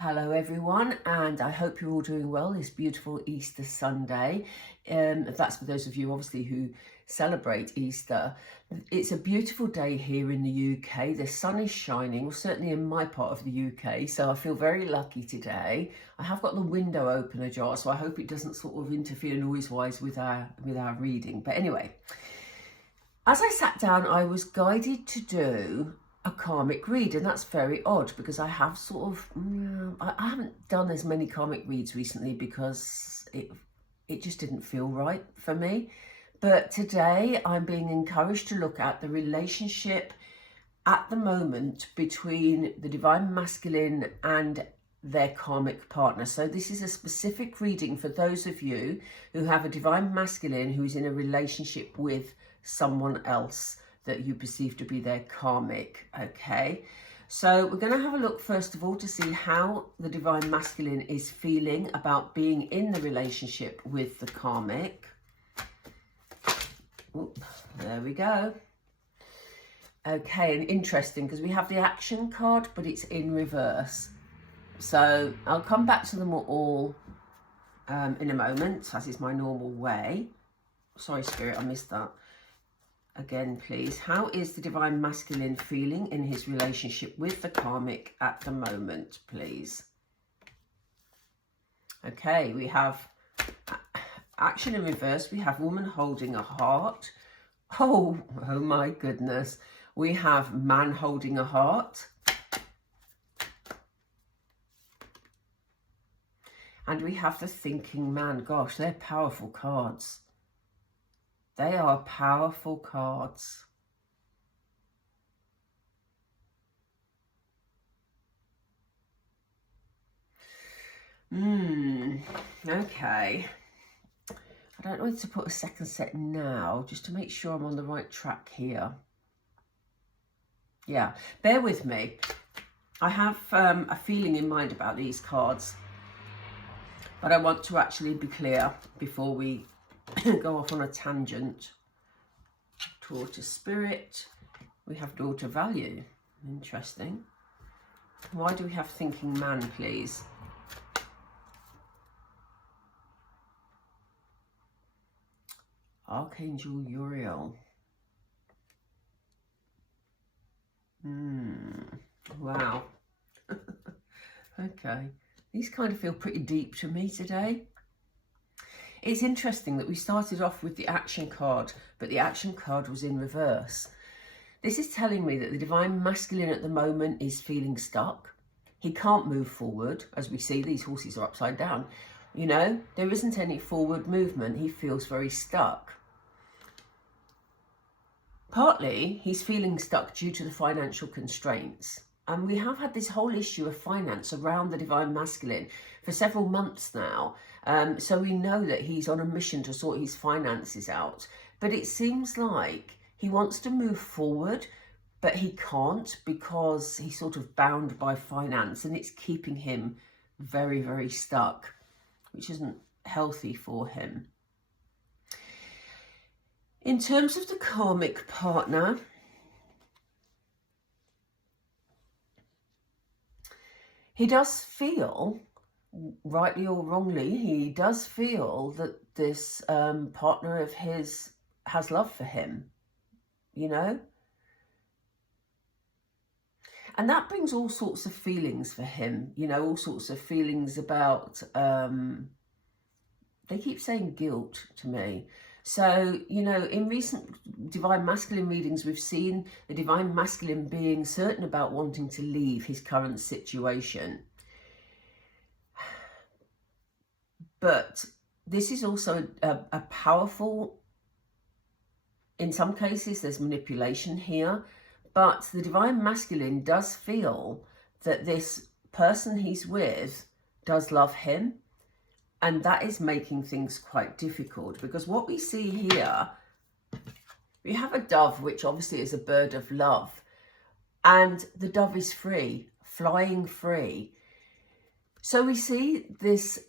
Hello everyone, and I hope you're all doing well this beautiful Easter Sunday. That's for those of you obviously who celebrate Easter. It's a beautiful day here in the UK. The sun is shining, well, certainly in my part of the UK, so I feel very lucky today. I have got the window open ajar, so I hope it doesn't sort of interfere noise-wise with our reading. But anyway, as I sat down, I was guided to do a karmic read, and that's very odd because I have sort of I haven't done as many karmic reads recently because it just didn't feel right for me. But today I'm being encouraged to look at the relationship at the moment between the Divine Masculine and their karmic partner. So this is a specific reading for those of you who have a Divine Masculine who is in a relationship with someone else that you perceive to be their karmic. Okay, so we're going to have a look first of all to see how the Divine Masculine is feeling about being in the relationship with the karmic. Oop, there we go. Okay, and interesting because we have the action card, but it's in reverse. So I'll come back to them all in a moment, as is my normal way. Sorry, Spirit, I missed that. Again, please. How is the Divine Masculine feeling in his relationship with the karmic at the moment, please? Okay, we have action in reverse. We have woman holding a heart. Oh my goodness. We have man holding a heart. And we have the thinking man. Gosh, they're powerful cards. They are powerful cards. Okay. I don't know whether to put a second set now, just to make sure I'm on the right track here. Yeah, bear with me. I have a feeling in mind about these cards, but I want to actually be clear before we go off on a tangent. Daughter Spirit. We have Daughter Value. Interesting. Why do we have Thinking Man, please? Archangel Uriel. Wow. Okay. These kind of feel pretty deep to me today. It's interesting that we started off with the action card, but the action card was in reverse. This is telling me that the Divine Masculine at the moment is feeling stuck. He can't move forward. As we see, these horses are upside down. You know, there isn't any forward movement. He feels very stuck. Partly, he's feeling stuck due to the financial constraints. And we have had this whole issue of finance around the Divine Masculine for several months now. So we know that he's on a mission to sort his finances out. But it seems like he wants to move forward, but he can't because he's sort of bound by finance and it's keeping him very, very stuck, which isn't healthy for him. In terms of the karmic partner, he does feel, rightly or wrongly, he does feel that this partner of his has love for him, you know? And that brings all sorts of feelings for him, you know, all sorts of feelings about, they keep saying guilt to me. So, you know, in recent Divine Masculine readings, we've seen the Divine Masculine being certain about wanting to leave his current situation. But this is also a powerful, in some cases, there's manipulation here, but the Divine Masculine does feel that this person he's with does love him. And that is making things quite difficult because what we see here, we have a dove, which obviously is a bird of love. And the dove is free, flying free. So we see this,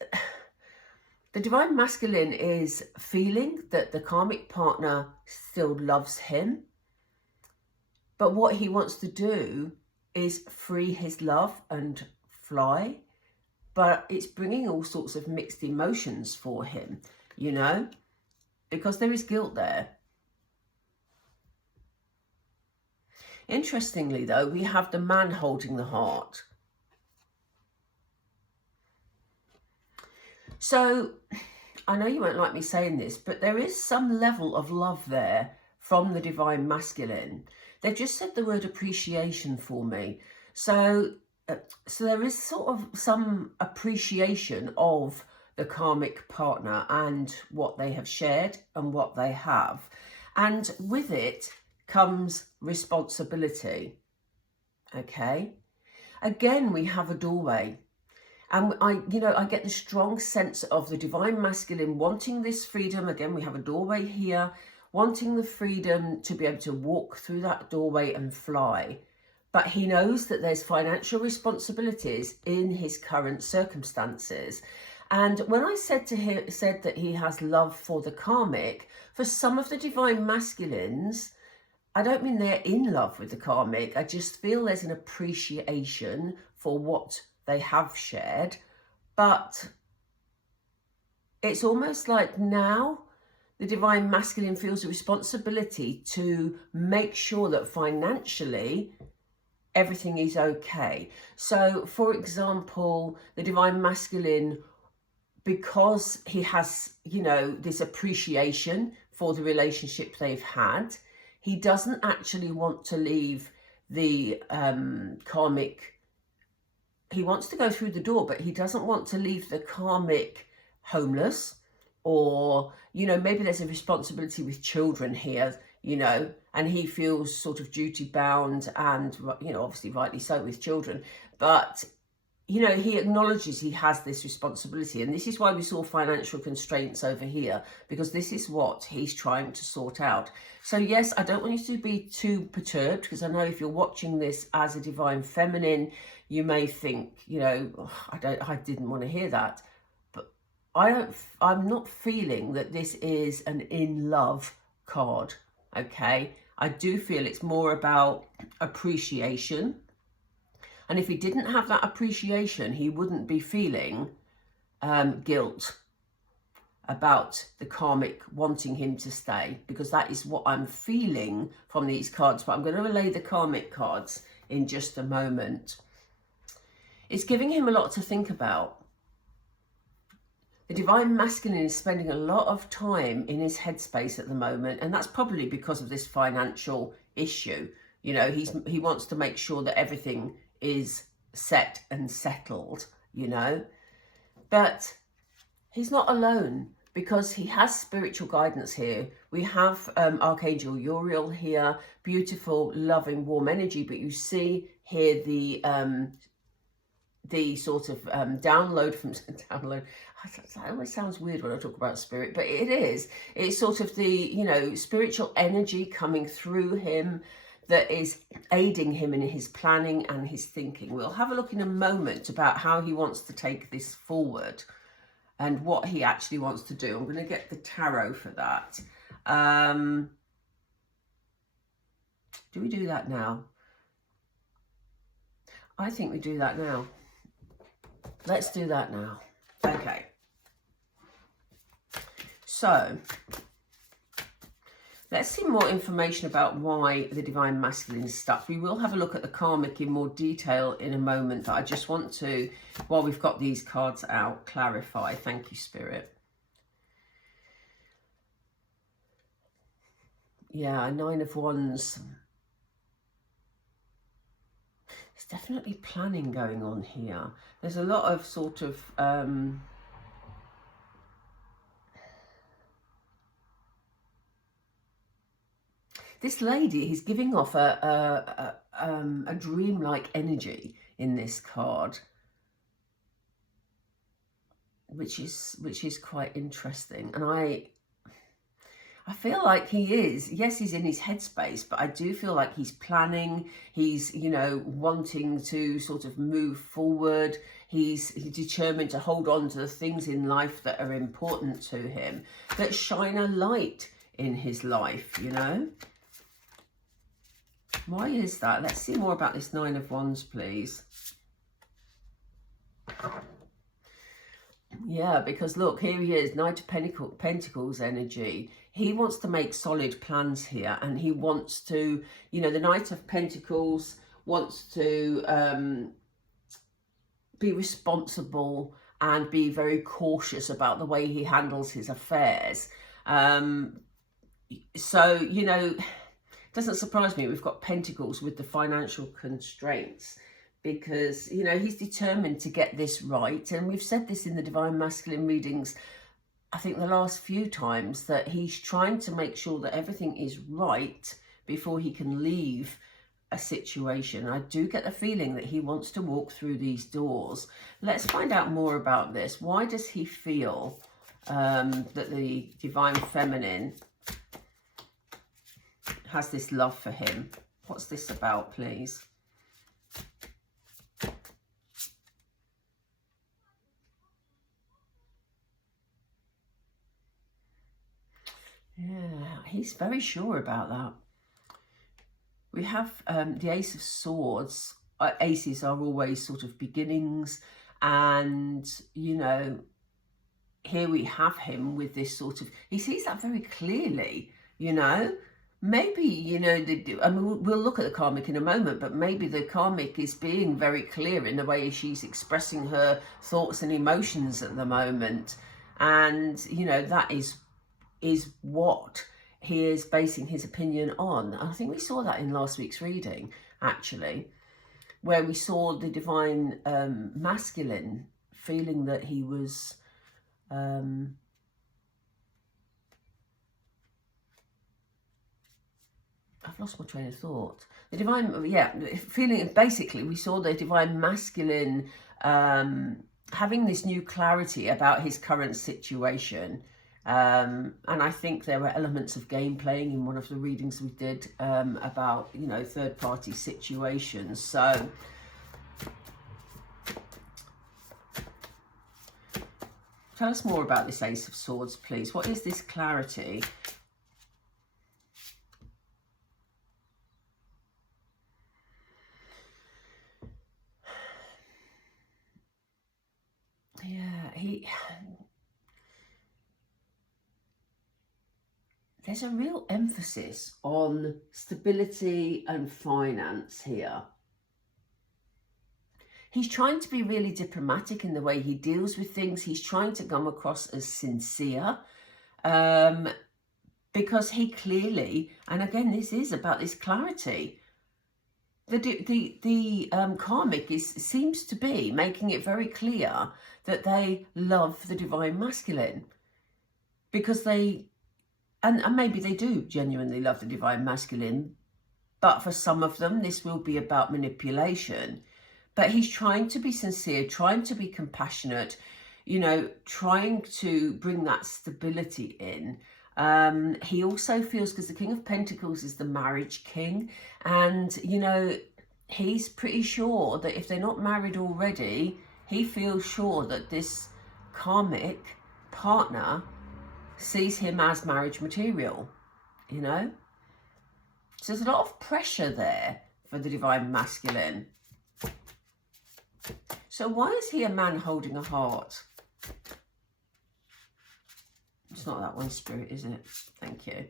the Divine Masculine is feeling that the karmic partner still loves him. But what he wants to do is free his love and fly. but it's bringing all sorts of mixed emotions for him, you know, because there is guilt there. Interestingly, though, we have the man holding the heart. So I know you won't like me saying this, but there is some level of love there from the Divine Masculine. They've just said the word appreciation for me. So there is sort of some appreciation of the karmic partner and what they have shared and what they have. And with it comes responsibility. Okay. Again, we have a doorway. And I get the strong sense of the Divine Masculine wanting this freedom. Again, we have a doorway here, wanting the freedom to be able to walk through that doorway and fly. But he knows that there's financial responsibilities in his current circumstances. And when I said that he has love for the karmic, for some of the Divine Masculines, I don't mean they're in love with the karmic. I just feel there's an appreciation for what they have shared, but it's almost like now the Divine Masculine feels a responsibility to make sure that financially everything is okay. So, for example, the Divine Masculine, because he has, this appreciation for the relationship they've had, he doesn't actually want to leave the karmic. He wants to go through the door, but he doesn't want to leave the karmic homeless, or, maybe there's a responsibility with children here, and he feels sort of duty bound and, obviously rightly so with children. But, he acknowledges he has this responsibility. And this is why we saw financial constraints over here, because this is what he's trying to sort out. So yes, I don't want you to be too perturbed, because I know if you're watching this as a Divine Feminine, you may think, I didn't want to hear that. But I'm not feeling that this is an in love card. Okay. I do feel it's more about appreciation. And if he didn't have that appreciation, he wouldn't be feeling guilt about the karmic wanting him to stay, because that is what I'm feeling from these cards. But I'm going to relay the karmic cards in just a moment. It's giving him a lot to think about. The Divine Masculine is spending a lot of time in his headspace at the moment, and that's probably because of this financial issue. He wants to make sure that everything is set and settled, but he's not alone, because he has spiritual guidance here. We have Archangel Uriel here, beautiful, loving, warm energy, but you see here the sort of download from download. That always sounds weird when I talk about spirit, but it is. It's sort of the, spiritual energy coming through him that is aiding him in his planning and his thinking. We'll have a look in a moment about how he wants to take this forward and what he actually wants to do. I'm going to get the tarot for that. Do we do that now? I think we do that now. Let's do that now. Okay. So, let's see more information about why the Divine Masculine is stuck. We will have a look at the karmic in more detail in a moment, but I just want to, while we've got these cards out, clarify. Thank you, Spirit. Yeah, Nine of Wands. There's definitely planning going on here. There's a lot of sort of... this lady is giving off a dreamlike energy in this card, which is quite interesting. And I feel like he is, yes, he's in his headspace, but I do feel like he's planning. He's, wanting to sort of move forward. He's determined to hold on to the things in life that are important to him, that shine a light in his life, Why is that? Let's see more about this Nine of Wands, please. Yeah, because look, here he is, Knight of Pentacles energy. He wants to make solid plans here, and he wants to, you know, the Knight of Pentacles wants to be responsible and be very cautious about the way he handles his affairs. So, you know, it doesn't surprise me we've got Pentacles with the financial constraints, because, you know, he's determined to get this right. And we've said this in the Divine Masculine readings, I think the last few times, that he's trying to make sure that everything is right before he can leave a situation. I do get the feeling that he wants to walk through these doors. Let's find out more about this. Why does he feel that the Divine Feminine has this love for him? What's this about, please? Yeah, he's very sure about that. We have the Ace of Swords. Aces are always sort of beginnings, and, you know, here we have him with this sort of, he sees that very clearly, you know. Maybe, you know, I mean, we'll look at the karmic in a moment, but maybe the karmic is being very clear in the way she's expressing her thoughts and emotions at the moment. And, you know, that is what he is basing his opinion on. I think we saw that in last week's reading, actually, where we saw the Divine Masculine feeling that he was I've lost my train of thought. The Divine, yeah, feeling, basically we saw the Divine Masculine having this new clarity about his current situation. And I think there were elements of game playing in one of the readings we did about, you know, third-party situations. So tell us more about this Ace of Swords, please. What is this clarity? Yeah, there's a real emphasis on stability and finance here. He's trying to be really diplomatic in the way he deals with things. He's trying to come across as sincere, because he clearly, and again, this is about this clarity. The karmic seems to be making it very clear that they love the Divine Masculine, because they, and maybe they do genuinely love the Divine Masculine, but for some of them, this will be about manipulation. But he's trying to be sincere, trying to be compassionate, you know, trying to bring that stability in. He also feels, because the King of Pentacles is the marriage king, and, you know, he's pretty sure that if they're not married already, he feels sure that this karmic partner sees him as marriage material, you know. So there's a lot of pressure there for the Divine Masculine. So why is he a man holding a heart? It's not that one, Spirit, is it? Thank you.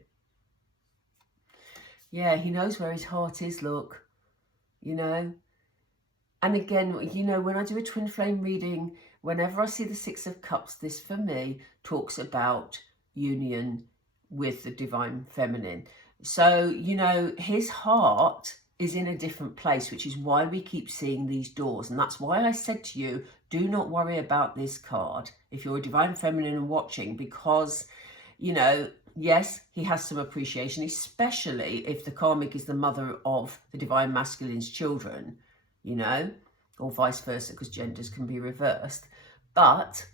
Yeah, he knows where his heart is, look, you know. And again, you know, when I do a twin flame reading, whenever I see the Six of Cups, this for me talks about union with the Divine Feminine. So, you know, his heart is in a different place, which is why we keep seeing these doors. And that's why I said to you, do not worry about this card if you're a Divine Feminine and watching, because, you know, yes, he has some appreciation, especially if the karmic is the mother of the Divine Masculine's children, you know, or vice versa, because genders can be reversed. But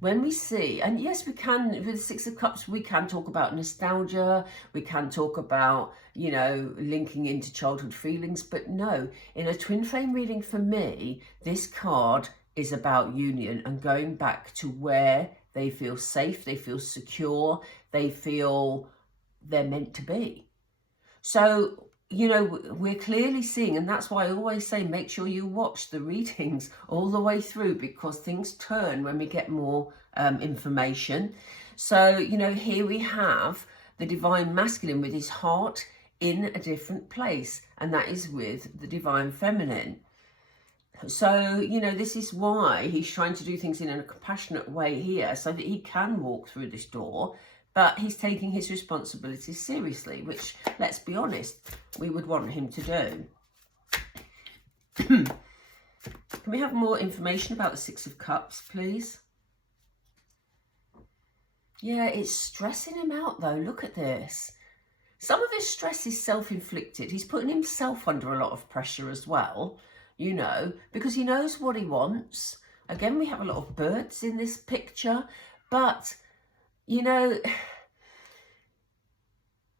when we see, and yes, we can, with the Six of Cups, we can talk about nostalgia, we can talk about, you know, linking into childhood feelings, but no, in a twin flame reading for me, this card is about union and going back to where they feel safe, they feel secure, they feel they're meant to be. So you know, we're clearly seeing, and that's why I always say make sure you watch the readings all the way through, because things turn when we get more information. So, you know, here we have the Divine Masculine with his heart in a different place, and that is with the Divine Feminine. So, you know, this is why he's trying to do things in a compassionate way here, so that he can walk through this door. But he's taking his responsibilities seriously, which, let's be honest, we would want him to do. Can we have more information about the Six of Cups, please? Yeah, it's stressing him out, though. Look at this. Some of his stress is self-inflicted. He's putting himself under a lot of pressure as well, you know, because he knows what he wants. Again, we have a lot of birds in this picture, but... you know,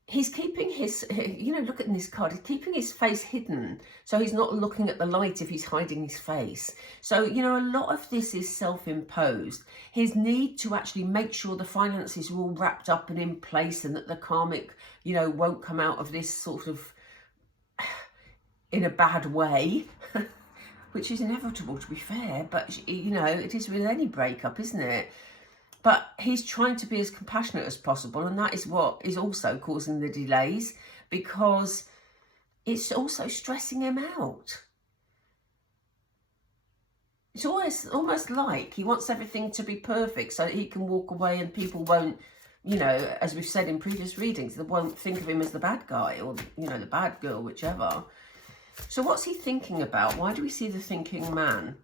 he's keeping his, you know, look at this card, he's keeping his face hidden. So he's not looking at the light if he's hiding his face. So, you know, a lot of this is self-imposed. His need to actually make sure the finances are all wrapped up and in place, and that the karmic, you know, won't come out of this sort of in a bad way, which is inevitable, to be fair. But, you know, it is with any breakup, isn't it? But he's trying to be as compassionate as possible, and that is what is also causing the delays, because it's also stressing him out. It's almost like he wants everything to be perfect so that he can walk away and people won't, you know, as we've said in previous readings, they won't think of him as the bad guy, or, you know, the bad girl, whichever. So what's he thinking about? Why do we see the thinking man?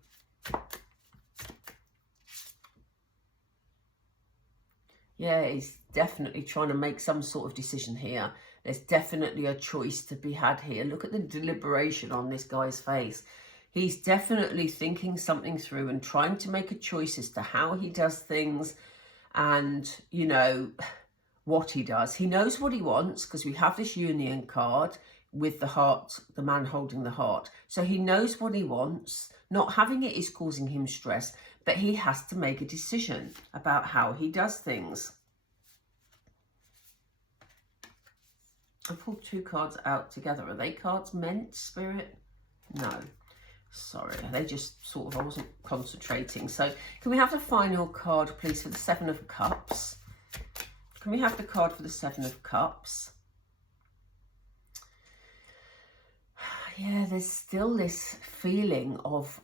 Yeah, he's definitely trying to make some sort of decision here. There's definitely a choice to be had here. Look at the deliberation on this guy's face. He's definitely thinking something through and trying to make a choice as to how he does things and, you know, what he does. He knows what he wants, because we have this Union card with the heart, the man holding the heart. So he knows what he wants. Not having it is causing him stress, but he has to make a decision about how he does things. I pulled two cards out together. Are they cards meant, Spirit? No. Sorry, they just sort of, I wasn't concentrating. So can we have the final card, please, for the Seven of Cups? Can we have the card for the Seven of Cups? Yeah, there's still this feeling of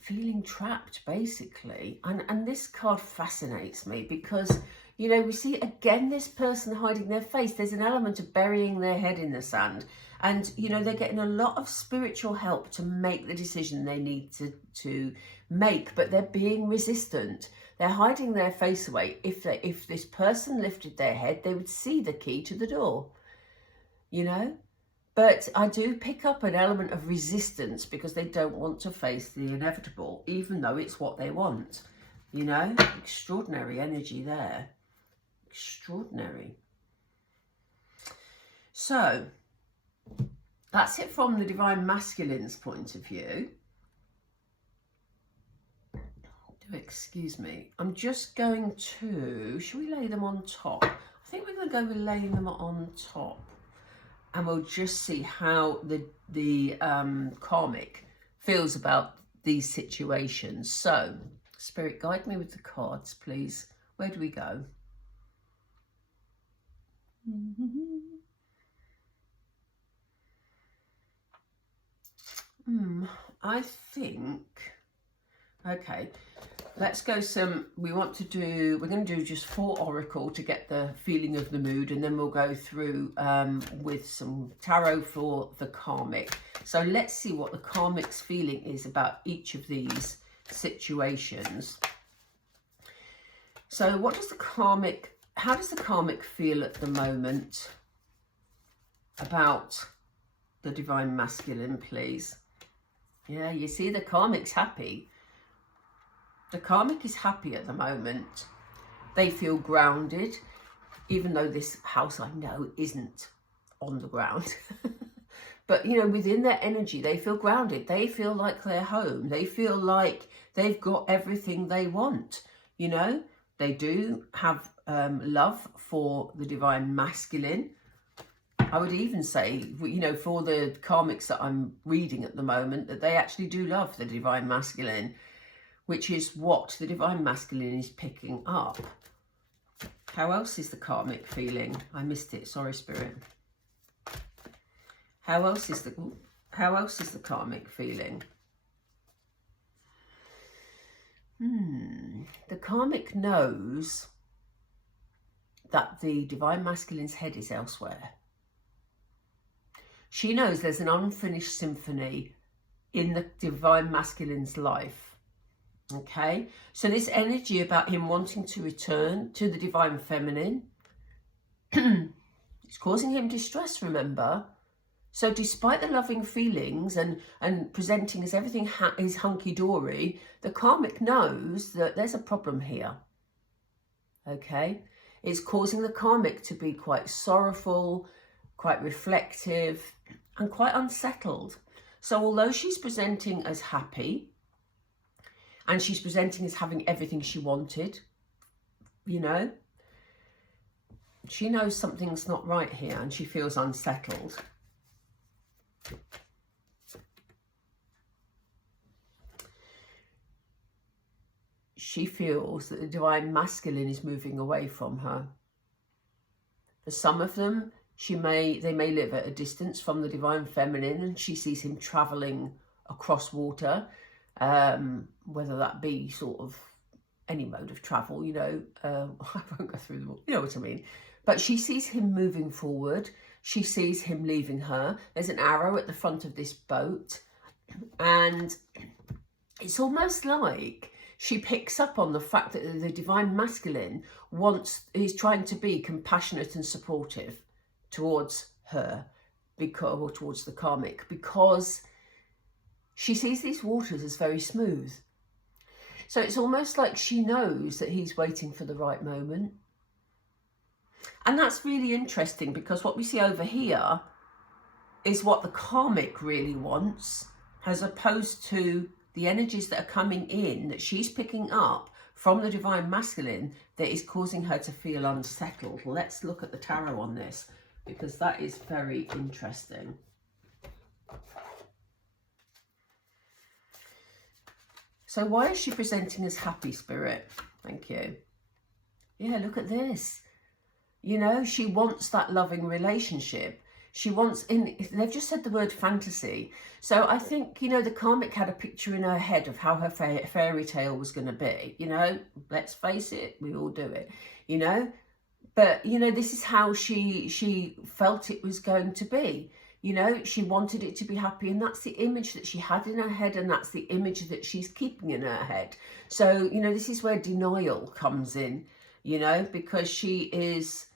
feeling trapped, basically. And this card fascinates me because, you know, we see again this person hiding their face. There's an element of burying their head in the sand. And, you know, they're getting a lot of spiritual help to make the decision they need to make, but they're being resistant. They're hiding their face away. If this person lifted their head, they would see the key to the door, you know? But I do pick up an element of resistance because they don't want to face the inevitable, even though it's what they want, you know? Extraordinary energy there. Extraordinary. So that's it from the Divine Masculine's point of view. Excuse me. I'm just going to, should we lay them on top? I think we're going to go with laying them on top. And we'll just see how the karmic feels about these situations. So, Spirit, guide me with the cards, please. Where do we go? I think, okay, let's go we're going to do just 4 oracle to get the feeling of the mood, and then we'll go through with some tarot for the karmic. So let's see what the karmic's feeling is about each of these situations. So how does the karmic feel at the moment about the Divine Masculine, please? Yeah, you see the karmic's happy. The karmic is happy at the moment. They feel grounded, even though this house, I know, isn't on the ground. But, you know, within their energy, they feel grounded. They feel like they're home. They feel like they've got everything they want, you know. They do have love for the Divine Masculine. I would even say, you know, for the karmics that I'm reading at the moment, that they actually do love the Divine Masculine, which is what the Divine Masculine is picking up. How else is the karmic feeling? I missed it. Sorry, Spirit. How else is the karmic feeling? The karmic knows that the Divine Masculine's head is elsewhere. She knows there's an unfinished symphony in the Divine Masculine's life. Okay, so this energy about him wanting to return to the Divine Feminine, it's causing him distress, remember? So despite the loving feelings and presenting as everything is hunky-dory, the karmic knows that there's a problem here. Okay, it's causing the karmic to be quite sorrowful, quite reflective, and quite unsettled. So although she's presenting as happy, and she's presenting as having everything she wanted, you know, she knows something's not right here and she feels unsettled. She feels that the Divine Masculine is moving away from her. For some of them, they may live at a distance from the Divine Feminine, and she sees him travelling across water, whether that be sort of any mode of travel, you know. I won't go through them all, you know what I mean. But she sees him moving forward. She sees him leaving her. There's an arrow at the front of this boat, and it's almost like she picks up on the fact that the Divine Masculine is trying to be compassionate and supportive towards her, or towards the karmic, because she sees these waters as very smooth. So it's almost like she knows that he's waiting for the right moment. And that's really interesting, because what we see over here is what the karmic really wants, as opposed to the energies that are coming in that she's picking up from the Divine Masculine that is causing her to feel unsettled. Let's look at the tarot on this, because that is very interesting. So why is she presenting as happy, Spirit? Thank you. Yeah, look at this. You know, she wants that loving relationship. She wants, they've just said the word fantasy. So I think, you know, the karmic had a picture in her head of how her fairy tale was going to be. You know, let's face it, we all do it, you know. But, you know, this is how she felt it was going to be. You know, she wanted it to be happy, and that's the image that she had in her head, and that's the image that she's keeping in her head. So, you know, this is where denial comes in, you know, because she is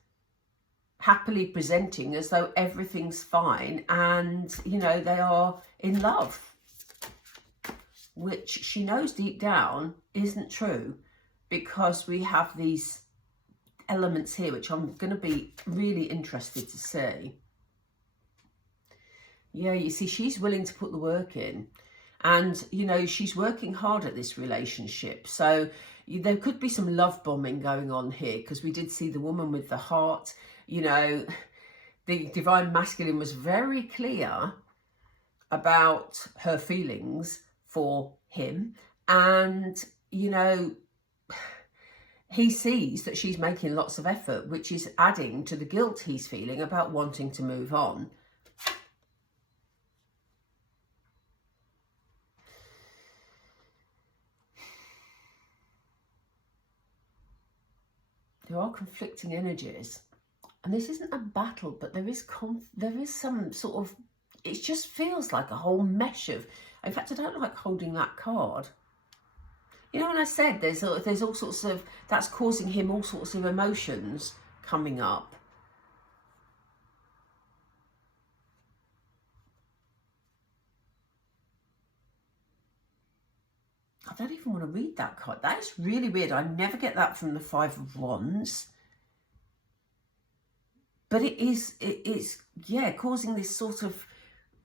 happily presenting as though everything's fine and, you know, they are in love, which she knows deep down isn't true, because we have these elements here which I'm going to be really interested to see. Yeah, you see, she's willing to put the work in, and, you know, she's working hard at this relationship. So there could be some love bombing going on here, because we did see the woman with the heart. You know, the Divine Masculine was very clear about her feelings for him, and, you know, he sees that she's making lots of effort, which is adding to the guilt he's feeling about wanting to move on. There are conflicting energies, and this isn't a battle, but there is some sort of, it just feels like a whole mesh of, in fact, I don't like holding that card. You know, when I said there's all sorts of, that's causing him all sorts of emotions coming up. I don't even want to read that card. That is really weird. I never get that from the Five of Wands. But it's, yeah, causing this sort of,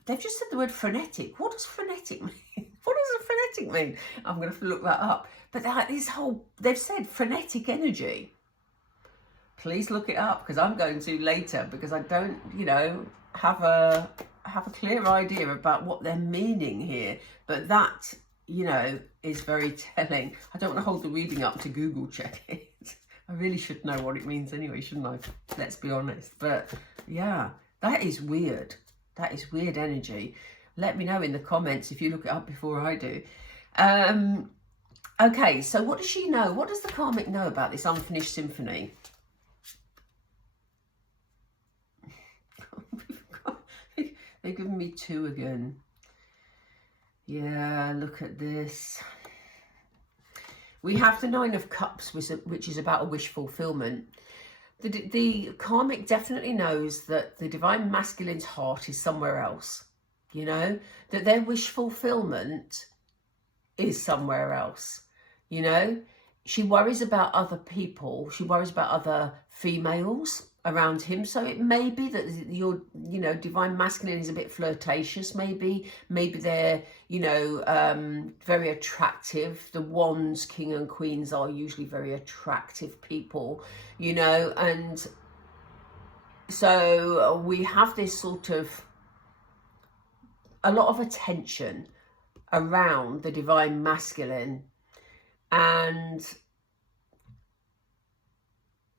they've just said the word frenetic. What does frenetic mean? What does a frenetic mean? I'm going to have to look that up. But this whole, they've said frenetic energy. Please look it up, because I'm going to later, because I don't, you know, have a clear idea about what they're meaning here. But that, you know, is very telling. I don't want to hold the reading up to Google check it. I really should know what it means anyway, shouldn't I? Let's be honest. But yeah, that is weird. That is weird energy. Let me know in the comments if you look it up before I do. Okay, so what does she know? What does the karmic know about this unfinished symphony? They've given me 2 again. Yeah, look at this. We have the 9 of Cups, which is about a wish fulfillment. The karmic definitely knows that the Divine Masculine's heart is somewhere else. You know, that their wish fulfillment is somewhere else. You know, she worries about other people. She worries about other females around him. So it may be that your, you know, Divine Masculine is a bit flirtatious. Maybe they're, you know, very attractive. The Wands, King and Queens are usually very attractive people, you know. And so we have this sort of, a lot of attention around the Divine Masculine. And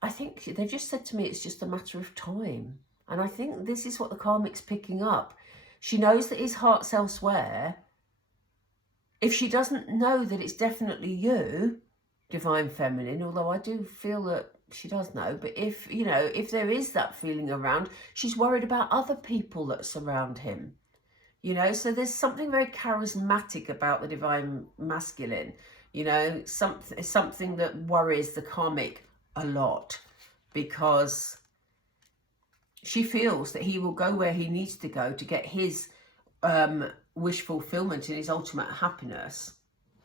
I think they've just said to me it's just a matter of time. And I think this is what the karmic's picking up. She knows that his heart's elsewhere. If she doesn't know that it's definitely you, Divine Feminine, although I do feel that she does know, but if, you know, if there is that feeling around, she's worried about other people that surround him. You know, so there's something very charismatic about the Divine Masculine, you know, something that worries the karmic a lot, because she feels that he will go where he needs to go to get his wish fulfillment and his ultimate happiness.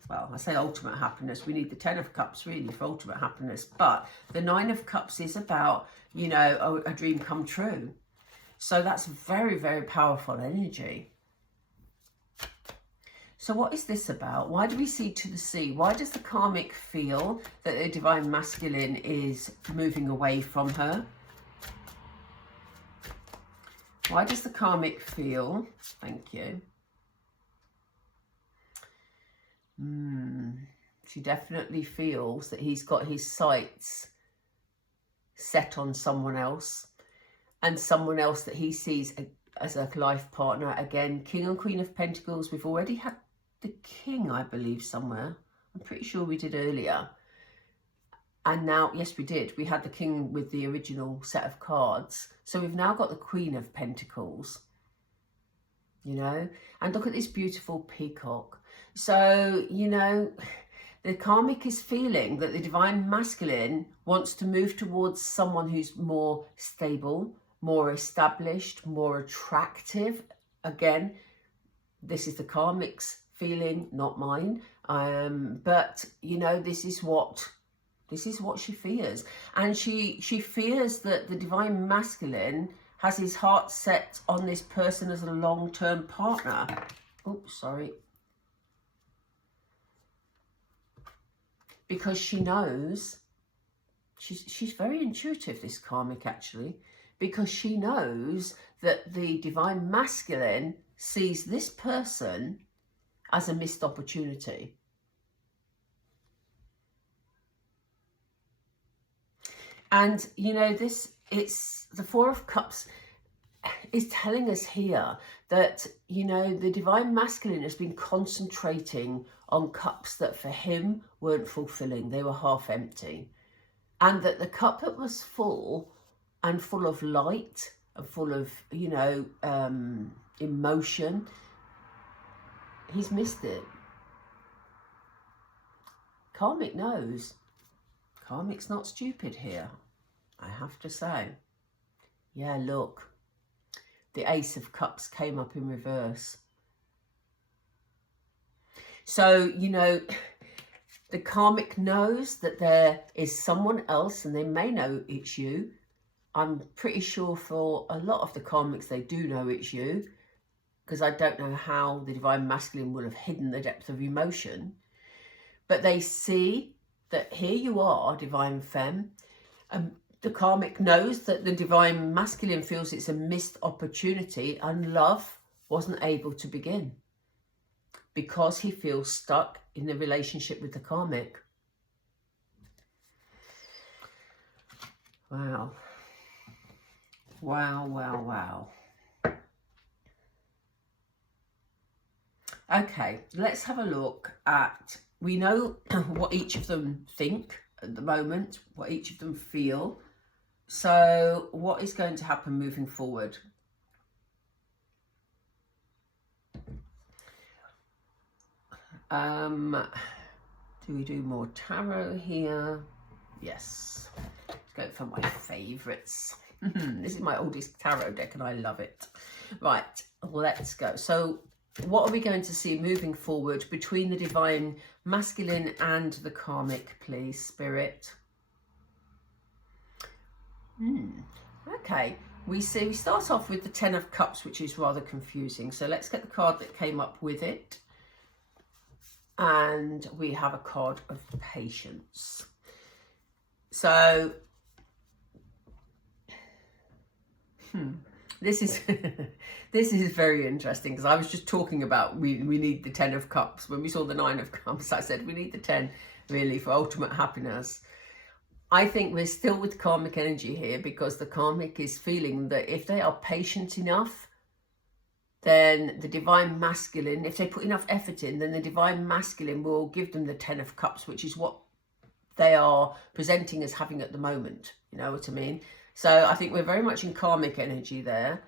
Well, I say ultimate happiness, we need the 10 of Cups really for ultimate happiness, but the 9 of Cups is about, you know, a dream come true. So that's very, very powerful energy. So what is this about? Why do we see to the sea? Why does the karmic feel that the Divine Masculine is moving away from her? Why does the karmic feel? Thank you. She definitely feels that he's got his sights set on someone else, and someone else that he sees as a life partner. Again, King and Queen of Pentacles. We've already had the King, I believe, somewhere. I'm pretty sure we did earlier. And now, yes, we did. We had the King with the original set of cards. So we've now got the Queen of Pentacles, you know. And look at this beautiful peacock. So, you know, the karmic is feeling that the Divine Masculine wants to move towards someone who's more stable, more established, more attractive. Again, this is the karmic's feeling, not mine. But, you know, this is what she fears. And she fears that the Divine Masculine has his heart set on this person as a long-term partner. Oh, sorry. Because she knows, she's very intuitive, this karmic, actually, because she knows that the Divine Masculine sees this person as a missed opportunity. And, you know, it's the Four of Cups is telling us here that, you know, the Divine Masculine has been concentrating on cups that for him weren't fulfilling. They were half empty. And that the cup that was full and full of light and full of, you know, emotion, he's missed it. Karmic knows. Karmic's not stupid here, I have to say. Yeah, look. The Ace of Cups came up in reverse. So, you know, the karmic knows that there is someone else, and they may know it's you. I'm pretty sure for a lot of the karmics, they do know it's you. because I don't know how the Divine Masculine would have hidden the depth of emotion. But they see that here you are, Divine Femme. The Karmic knows that the Divine Masculine feels it's a missed opportunity and love wasn't able to begin because he feels stuck in the relationship with the Karmic. Wow. Wow, wow, wow. Okay, let's have a look at, we know what each of them think at the moment, what each of them feel. So what is going to happen moving forward? Do we do more tarot here? Yes. Let's go for my favourites. This is my oldest tarot deck and I love it. Right, let's go. So what are we going to see moving forward between the Divine Masculine and the Karmic, please, Spirit? Okay, we start off with the Ten of Cups, which is rather confusing. So let's get the card that came up with it. And we have a card of Patience. So this is this is very interesting, because I was just talking about we need the 10 of Cups. When we saw the 9 of Cups, I said we need the 10 really for ultimate happiness. I think we're still with karmic energy here, because the karmic is feeling that if they are patient enough, then the Divine Masculine, if they put enough effort in, then the Divine Masculine will give them the 10 of Cups, which is what they are presenting as having at the moment. You know what I mean? So I think we're very much in karmic energy there.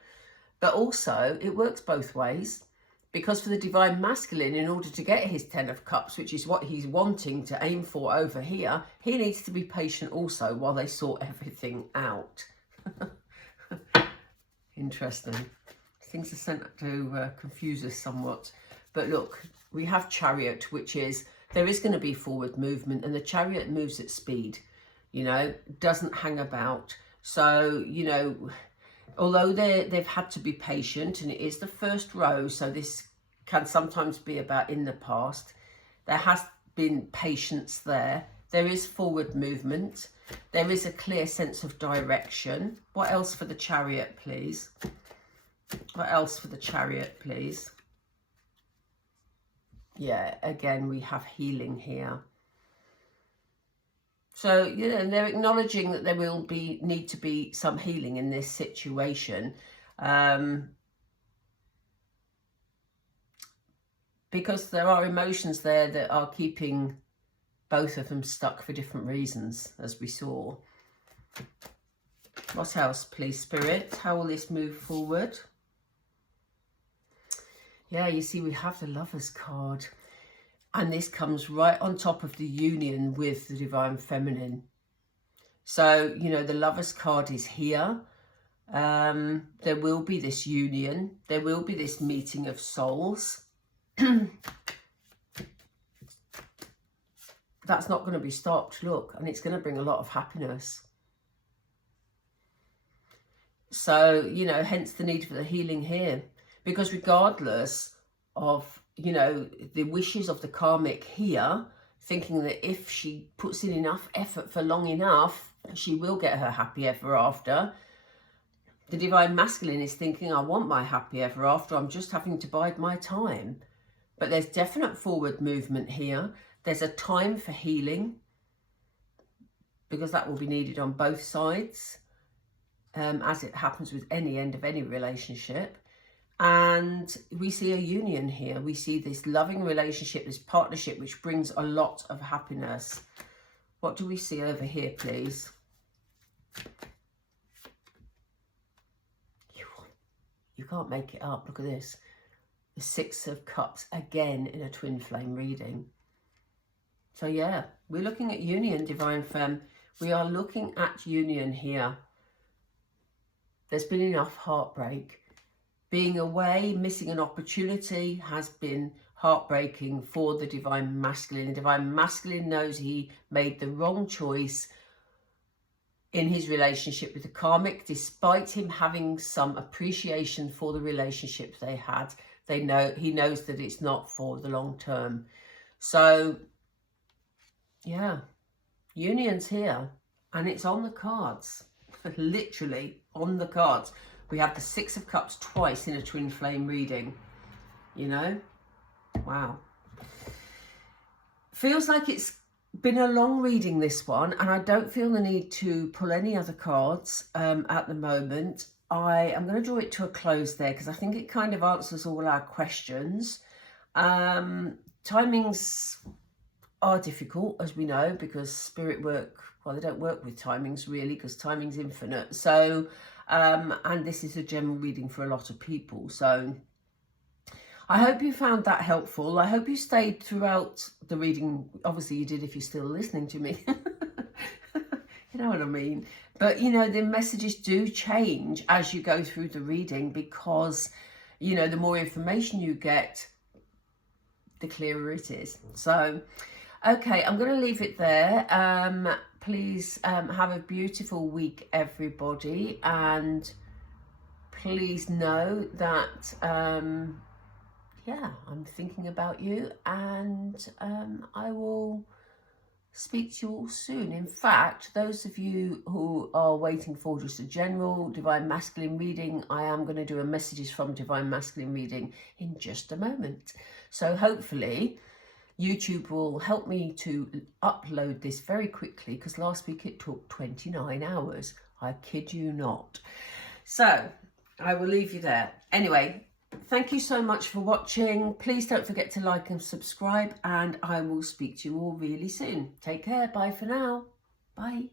But also, it works both ways. Because for the Divine Masculine, in order to get his 10 of Cups, which is what he's wanting to aim for over here, he needs to be patient also while they sort everything out. Interesting. Things are sent to confuse us somewhat. But look, we have Chariot, which is, there is going to be forward movement, and the Chariot moves at speed, you know, doesn't hang about. So, you know, although they've had to be patient, and it is the first row, so this can sometimes be about in the past, there has been patience there. There is forward movement. There is a clear sense of direction. What else for the Chariot, please? What else for the Chariot, please? Yeah, again, we have healing here. So, you know, they're acknowledging that there will need to be some healing in this situation. Because there are emotions there that are keeping both of them stuck for different reasons, as we saw. What else, please, Spirit? How will this move forward? Yeah, you see, we have the Lovers card. And this comes right on top of the union with the Divine Feminine. So, you know, the Lovers card is here. There will be this union. There will be this meeting of souls. That's not going to be stopped, look. And it's going to bring a lot of happiness. So, you know, hence the need for the healing here. Because regardless of, you know, the wishes of the karmic here, thinking that if she puts in enough effort for long enough, she will get her happy ever after. The Divine Masculine is thinking, I want my happy ever after, I'm just having to bide my time. But there's definite forward movement here. There's a time for healing, because that will be needed on both sides, as it happens with any end of any relationship. And we see a union here. We see this loving relationship, this partnership, which brings a lot of happiness. What do we see over here, please? You can't make it up. Look at this. The 6 of Cups, again in a twin flame reading. So yeah, we're looking at union, Divine Femme. We are looking at union here. There's been enough heartbreak. Being away, missing an opportunity has been heartbreaking for the Divine Masculine. The Divine Masculine knows he made the wrong choice in his relationship with the karmic, despite him having some appreciation for the relationship they had. He knows that it's not for the long term. So, yeah, union's here, and it's on the cards, literally on the cards. We have the Six of Cups twice in a twin flame reading, you know. Wow. Feels like it's been a long reading, this one, and I don't feel the need to pull any other cards at the moment. I am going to draw it to a close there because I think it kind of answers all our questions. Timings are difficult, as we know, because spirit work, well, they don't work with timings really, because timing's infinite. So, and this is a general reading for a lot of people. So I hope you found that helpful. I hope you stayed throughout the reading. Obviously you did if you're still listening to me. You know what I mean? But, you know, the messages do change as you go through the reading because, you know, the more information you get, the clearer it is. So, okay, I'm going to leave it there. Please have a beautiful week, everybody. And please know that, yeah, I'm thinking about you, and I will speak to you all soon. In fact, those of you who are waiting for just a general Divine Masculine reading, I am going to do a messages from Divine Masculine reading in just a moment. So hopefully YouTube will help me to upload this very quickly, because last week it took 29 hours. I kid you not. So I will leave you there. Anyway, thank you so much for watching. Please don't forget to like and subscribe, and I will speak to you all really soon. Take care. Bye for now. Bye.